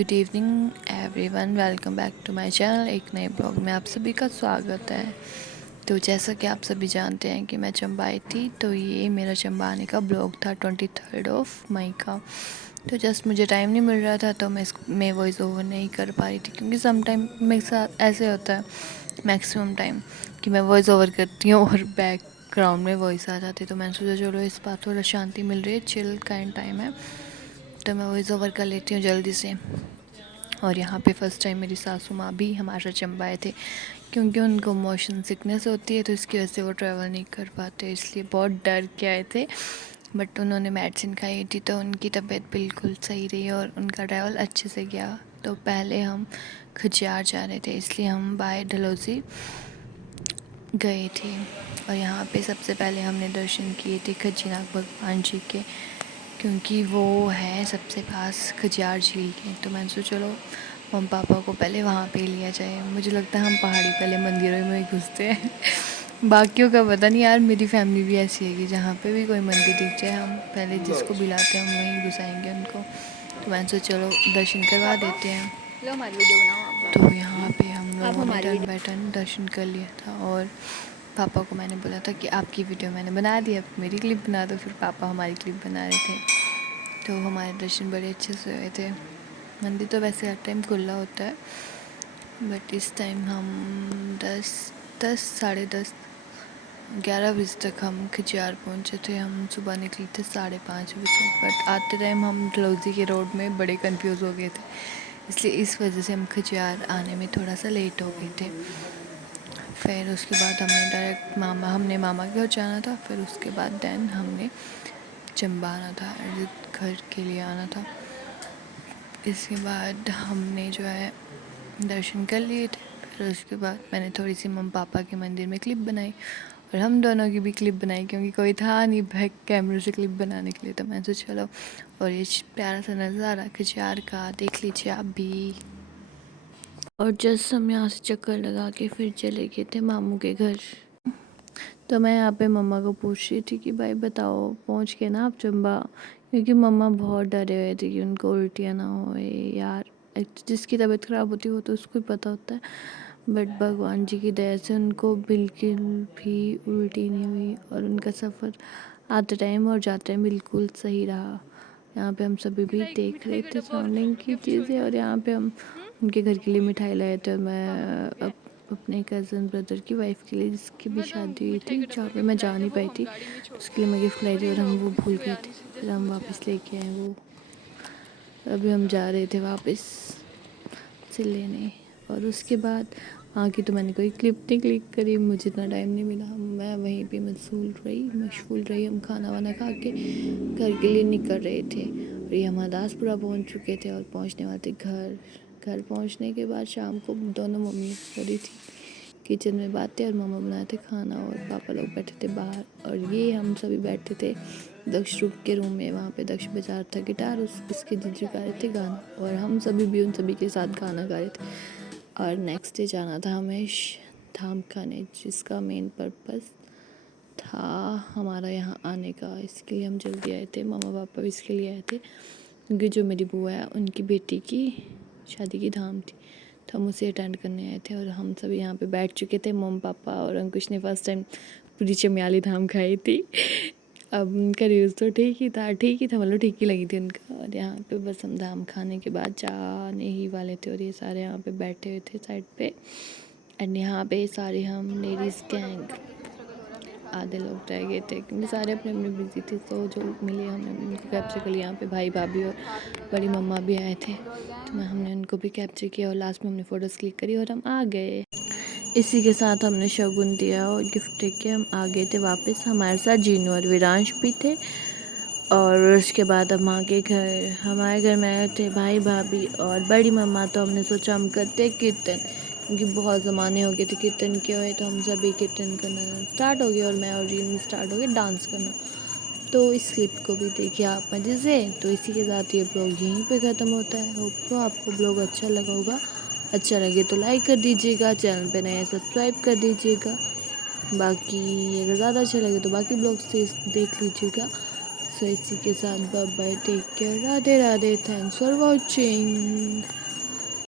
Good evening everyone, welcome back to my channel. एक नए blog में आप सभी का स्वागत है। तो जैसा कि आप सभी जानते हैं कि मैं चंबा आई थी, तो ये मेरा चंबा आने का ब्लॉग था 23 मई का। तो जस्ट मुझे टाइम नहीं मिल रहा था, तो मैं वॉइस ओवर नहीं कर पा रही थी, क्योंकि सम टाइम मेरे साथ ऐसे होता है मैक्सिमम टाइम कि मैं वॉइस ओवर करती हूँ और बैकग्राउंड में वॉइस आ जाती है। तो मैंने सोचा चलो इस बार थोड़ा शांति मिल रही है, चिल काइंड टाइम है, तो मैं वॉइस ओवर कर लेती हूँ जल्दी से। और यहाँ पे फ़र्स्ट टाइम मेरी सासू माँ भी हमारे चंबा आए थे, क्योंकि उनको मोशन सिकनेस होती है, तो इसकी वजह से वो ट्रैवल नहीं कर पाते, इसलिए बहुत डर के आए थे। बट उन्होंने मेडिसिन खाई थी, तो उनकी तबीयत बिल्कुल सही रही और उनका ट्रैवल अच्छे से गया। तो पहले हम खजियार जा रहे थे, इसलिए हम बाय डलहौजी गए थे। और यहाँ पे सबसे पहले हमने दर्शन किए थे खजीनाग भगवान जी के, क्योंकि वो है सबसे पास खजियार झील के। तो मैंने सोचा चलो मम्मी पापा को पहले वहाँ पे लिया जाए। मुझे लगता है हम पहाड़ी पहले मंदिरों में ही घुसते हैं बाकियों का पता नहीं यार, मेरी फैमिली भी ऐसी है कि जहाँ पे भी कोई मंदिर दिख जाए हम पहले जिसको बुलाते हैं हम वहीं घुसाएंगे उनको। तो मैंने सोचा चलो दर्शन करवा देते हैं। लो हमारी वीडियो बनाओ आप। तो यहाँ पे हम आप लोगों ने हमारी टर्न वीडियो बाय टर्न दर्शन कर लिया था, और पापा को मैंने बोला था कि आपकी वीडियो मैंने बना दी, अब मेरी क्लिप बना दो। फिर पापा हमारी क्लिप बना रहे थे, तो हमारे दर्शन बड़े अच्छे से हुए थे। मंदिर तो वैसे हर टाइम खुला होता है, बट इस टाइम हम 10 साढ़े 10 11 बजे तक हम खजियार पहुंचे थे। हम सुबह निकले थे 5:30 बजे, बट आते टाइम हम डलहौजी के रोड में बड़े कंफ्यूज हो गए थे, इसलिए इस वजह से हम खजियार आने में थोड़ा सा लेट हो गए थे। फिर उसके बाद हमने मामा के घर जाना था, फिर उसके बाद दैन हमने चंबा आना था, घर के लिए आना था। इसके बाद हमने जो है दर्शन कर लिए थे। फिर उसके बाद मैंने थोड़ी सी मम्मी पापा के मंदिर में क्लिप बनाई, और हम दोनों की भी क्लिप बनाई, क्योंकि कोई था नहीं बैक कैमरे से क्लिप बनाने के लिए। तो मैं सोचा चलो, और ये प्यारा सा नज़ारा खजियार का देख लीजिए आप भी। और जस्ट हम यहाँ से चक्कर लगा के फिर चले गए थे मामू के घर। तो मैं यहाँ पे मम्मा को पूछ रही थी कि भाई बताओ पहुँच के ना आप चंबा, क्योंकि मम्मा बहुत डरे हुए थे कि उनको उल्टियाँ ना होए यार। जिसकी तबीयत ख़राब होती है वो तो उसको ही पता होता है, बट भगवान जी की दया से उनको बिल्कुल भी उल्टी नहीं हुई, और उनका सफ़र आते टाइम और जाते टाइम बिल्कुल सही रहा। यहाँ पे हम सभी भी देख रहे थे सराउंडिंग की चीज़ें, और यहाँ पे हम उनके घर के लिए मिठाई लाए थे। और मैं अपने कज़न ब्रदर की वाइफ के लिए, जिसकी भी शादी हुई थी, जहाँ पे मैं जा नहीं पाई थी, उसके लिए मैं गिफ्ट लाई थी, और हम वो भूल गए थे, फिर हम वापस लेके आए वो। अभी हम जा रहे थे वापस से लेने। और उसके बाद वहाँ की तो मैंने कोई क्लिप नहीं क्लिक करी, मुझे इतना टाइम नहीं मिला। मैं वहीं पे मशगूल रही। हम खाना वाना खा के घर के लिए निकल रहे थे, और ये हम हरदासपुरा पहुँच चुके थे और पहुँचने वाले थे घर। घर पहुँचने के बाद शाम को दोनों मम्मी हो रही थी किचन में बातें, और मामा बनाए थे खाना, और पापा लोग बैठे थे बाहर, और ये हम सभी बैठे थे दक्ष रूप के रूम में। वहाँ पे दक्ष बजा रहा था गिटार, उसके जीजू गा रहे थे गाना, और हम सभी भी उन सभी के साथ गाना गा रहे थे। और नेक्स्ट डे जाना था हमें धाम खाने, जिसका मेन पर्पस था हमारा यहाँ आने का। इसके लिए हम जल्दी आए थे, मामा पापा भी इसके लिए आए थे, क्योंकि जो मेरी बुआ है उनकी बेटी की शादी की धाम थी, तो हम उसे अटेंड करने आए थे। और हम सभी यहाँ पे बैठ चुके थे, मम्मी पापा और अंकुश ने फर्स्ट टाइम पूरी चमियाली धाम खाई थी। अब उनका रिव्यूज़ तो ठीक ही था, मतलब ठीक ही लगी थी उनका। और यहाँ पे बस हम धाम खाने के बाद जाने ही वाले थे, और ये सारे यहाँ पे बैठे हुए थे साइड पे। एंड यहाँ पे सारे हम लेडीज़ गैंग आधे लोग रह गए थे, क्योंकि सारे अपने अपने बिजी थे, तो जो मिले हमने उनको कैप्चर कर लिया। यहाँ पे भाई भाभी और बड़ी मम्मा भी आए थे, तो हमने उनको भी कैप्चर किया, और लास्ट में हमने फ़ोटोज़ क्लिक करी और हम आ गए। इसी के साथ हमने शगुन दिया और गिफ्ट दे के हम आ गए थे वापस। हमारे साथ जीनू और विरांश भी थे। और उसके बाद हम आगे घर, हमारे घर में आए थे भाई भाभी और बड़ी मम्मा। तो हमने सोचा हम करते कीर्तन, क्योंकि बहुत ज़माने हो गए थे कीर्तन किए हुए, तो हम सभी कीर्तन करना स्टार्ट हो गया, और मैं और जीनू स्टार्ट हो गए डांस करना। तो इस क्लिप को भी देखिए आप मज़े से। तो इसी के साथ ये ब्लॉग यहीं पे ख़त्म होता है। होप तो आपको ब्लॉग अच्छा लगा होगा। अच्छा लगे तो लाइक कर दीजिएगा, चैनल पे नया सब्सक्राइब कर दीजिएगा। बाकी अगर ज़्यादा अच्छा लगे तो बाकी ब्लॉग्स देख लीजिएगा। सो इसी के साथ bye bye, take care, Radhe Radhe, thanks for watching.